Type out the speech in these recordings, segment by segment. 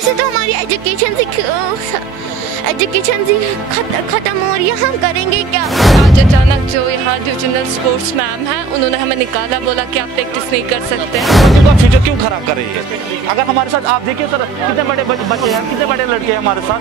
ऐसे तो हमारी एजुकेशन खत्म हो रही है, हम करेंगे क्या। आज अचानक जो यहाँ डिविजनल स्पोर्ट्स मैम है उन्होंने हमें निकाला, बोला कि आप प्रैक्टिस नहीं कर सकते। बच्चों का फ्यूचर क्यों खराब कर रही है? अगर हमारे साथ आप देखिए सर, कितने बड़े बच्चे हैं, कितने बड़े लड़के हैं हमारे साथ।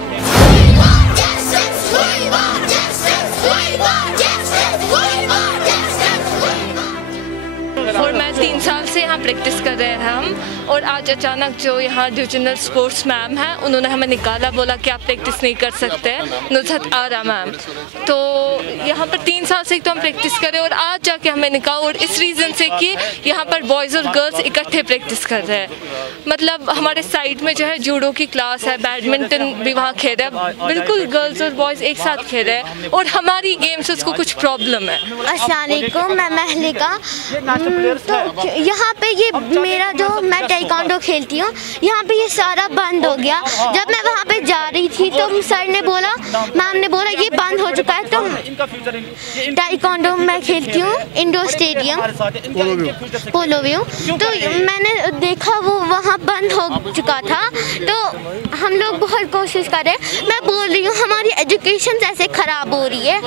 और मैं 3 साल से यहाँ प्रैक्टिस कर रहे हैं हम, और आज अचानक जो यहाँ डिविजनल स्पोर्ट्स मैम है उन्होंने हमें निकाला, बोला कि आप प्रैक्टिस नहीं कर सकते, नुज़हत आरा मैम। तो यहाँ पर 3 साल से तो हम प्रैक्टिस करें और आज जाके हमें निकाला, और इस रीज़न से कि यहाँ पर बॉयज़ और गर्ल्स इकट्ठे प्रैक्टिस कर रहे हैं। मतलब हमारे साइड में जो है जूडो की क्लास है, बैडमिंटन भी वहाँ खेल रहे हैं, बिल्कुल गर्ल्स और बॉयज़ एक साथ खेल रहे हैं, और हमारी गेम से उसको कुछ प्रॉब्लम है। अस्सलाम वालेकुम, मैं महलिका। तो यहाँ पे ये मेरा जो मैं टाइकोंडो खेलती हूँ, यहाँ पे ये सारा बंद हो गया। जब मैं वहाँ पे जा रही थी तो सर ने बोला, मैम ने बोला ये बंद हो चुका है। तो टाइकोंडो मैं खेलती हूँ इंडोर स्टेडियम पोलो व्यू, तो मैंने देखा वो वहाँ बंद हो चुका था। तो हम लोग बहुत कोशिश कर रहे हैं। मैं बोल रही हूँ हमारी एजुकेशन ऐसे ख़राब हो रही है।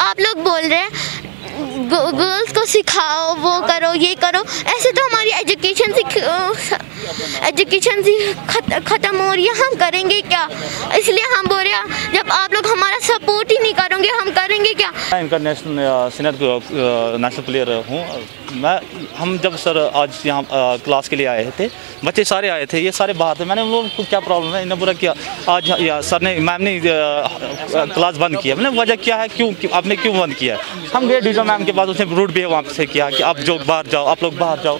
आप लोग बोल रहे हैं गर्ल्स को सिखाओ, वो करो, ये करो, ऐसे तो हमारी एजुकेशन ख़त्म हो रही है, हम करेंगे क्या। इसलिए हम बोल रहे हैं जब आप लोग हमारा सपोर्ट ही नहीं करोगे हम करेंगे क्या। मैं इंटरनेशनल सीनियर नेशनल प्लेयर हूँ मैं। हम जब सर आज यहाँ क्लास के लिए आए थे, बच्चे सारे आए थे, ये सारे बाहर थे। मैंने उनको क्या प्रॉब्लम है, इन्हें बोला कि आज सर ने मैम ने क्लास बंद किया। मैंने वजह क्या है, क्यों आपने क्यों बंद किया। हम गए डिविजन मैम के पास, उसने रूट भी वहाँ से किया कि आप जो बाहर जाओ, आप लोग बाहर जाओ।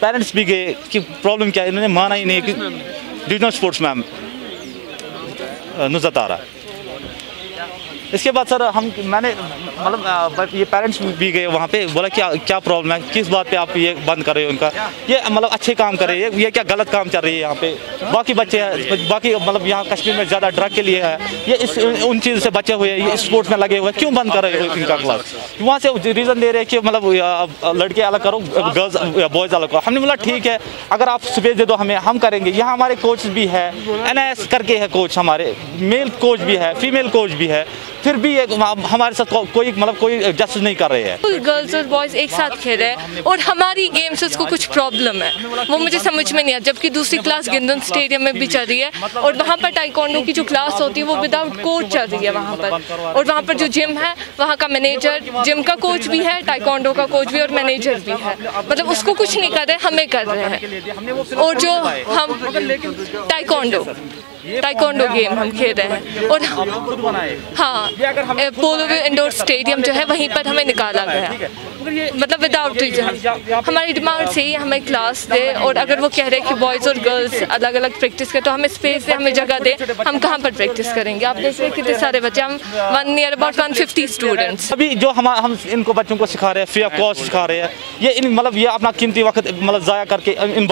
पेरेंट्स भी गए कि प्रॉब्लम क्या है, इन्होंने माना ही नहीं कि डिविजनल स्पोर्ट्स मैम नुज़हत आरा। इसके बाद सर मैंने मतलब ये पेरेंट्स भी गए वहाँ पे, बोला कि क्या प्रॉब्लम है, किस बात पे आप ये बंद कर रहे हो उनका, ये मतलब अच्छे काम कर रहे हैं, ये क्या गलत काम चल रही है यहाँ पे। बाकी बच्चे हैं, बाकी मतलब यहाँ कश्मीर में ज़्यादा ड्रग के लिए है, ये उन चीज़ से बचे हुए, ये स्पोर्ट्स में लगे हुए, क्यों बंद कर रहे हो इनका क्लास। वहाँ से रीज़न दे रहे हैं कि मतलब लड़के अलग करो, गर्ल्स बॉयज़ अलग करो। हमने बोला ठीक है, अगर आप स्पेस दे दो हमें, हम करेंगे। यहाँ हमारे कोच भी है, NIS करके है कोच, हमारे मेल कोच भी है, फीमेल कोच भी है, फिर भी हमारे साथ कोई जस्टिस नहीं कर रहे हैं। गर्ल्स और बॉयज एक साथ खेल रहे हैं और हमारी गेम से उसको कुछ प्रॉब्लम है, वो मुझे समझ में नहीं आता। जबकि दूसरी क्लास गिंदन स्टेडियम में भी चल रही है, और वहाँ पर टाइकोंडो की जो क्लास होती है वो विदाउट कोच चल रही है वहाँ पर। और वहाँ पर जो जिम है, वहाँ का मैनेजर, जिम का कोच भी है, टाइकोंडो का कोच भी और मैनेजर भी है। मतलब उसको कुछ नहीं कर रहे, हमें कर रहे हैं। और जो हम टाइकोंडो गेम हम खेल रहे हैं, और हाँ पोलो व्यू इंडोर स्टेडियम जो है वहीं पर हमें निकाला गया, मतलब विदाउट रीजन। हमारी डिमांड से ही हमें क्लास दे, और अगर वो कह रहे हैं कि बॉयज़ और गर्ल्स अलग अलग प्रैक्टिस करें तो हमें स्पेस दे, हमें जगह दे। हम कहाँ पर प्रैक्टिस करेंगे। आप देख रहे हैं कितने सारे बच्चे, हम नियर अबाउट 150 स्टूडेंट्स। अभी जो हम इनको बच्चों को सिखा रहे हैं, फ्री ऑफ कॉस्ट सिखा रहे हैं, ये मतलब ये अपना कीमती वक्त मतलब ज़ाया करके इन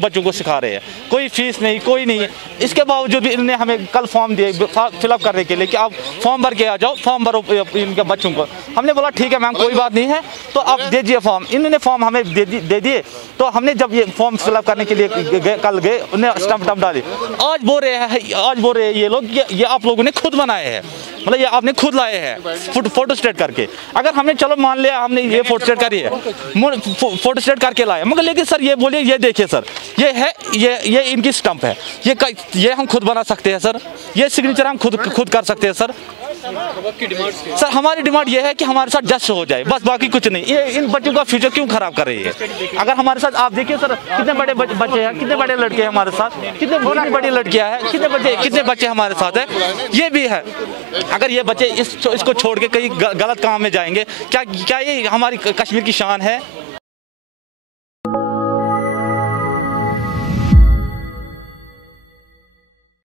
बच्चों को सिखा रहे हैं। कोई फीस नहीं, कोई नहीं। इसके बावजूद भी इन्होंने हमें कल फॉर्म दिए फिलअप करने के लिए कि आप फॉर्म भर के आ जाओ, फॉर्म भरो इनके बच्चों को। हमने बोला ठीक है मैम, कोई बात नहीं है, तो आप दे दीजिए फॉर्म। इन्होंने फॉर्म हमें दे दिए। तो हमने जब ये फॉर्म फिलअप करने के लिए कल गए, उन्हें स्टम्प डाली। आज बोल रहे हैं ये लोग, ये आप लोगों ने खुद बनाए हैं, मतलब ये आपने खुद लाए हैं फोटो स्टेट करके। अगर हमने चलो मान लिया हमने ये फोटो स्टेट करी है, फोटो स्टेट करके लाया, मगर लेकिन सर ये बोलिए, ये देखिए सर, ये है ये इनकी स्टम्प है, ये हम खुद बना सकते हैं सर, ये सिग्नेचर हम खुद कर सकते हैं सर। सर हमारी डिमांड ये है कि हमारे साथ जस्ट हो जाए, बस, बाकी कुछ नहीं। ये इन बच्चों का फ्यूचर क्यों खराब कर रही है। अगर हमारे साथ आप देखिए सर, कितने बड़े बच्चे हैं, कितने बड़े लड़के हैं हमारे साथ, कितने बड़ी लड़कियां हैं, कितने बच्चे हमारे साथ हैं। ये भी है, अगर ये बच्चे इसको छोड़ के कहीं गलत काम में जाएंगे, क्या ये हमारी कश्मीर की शान है।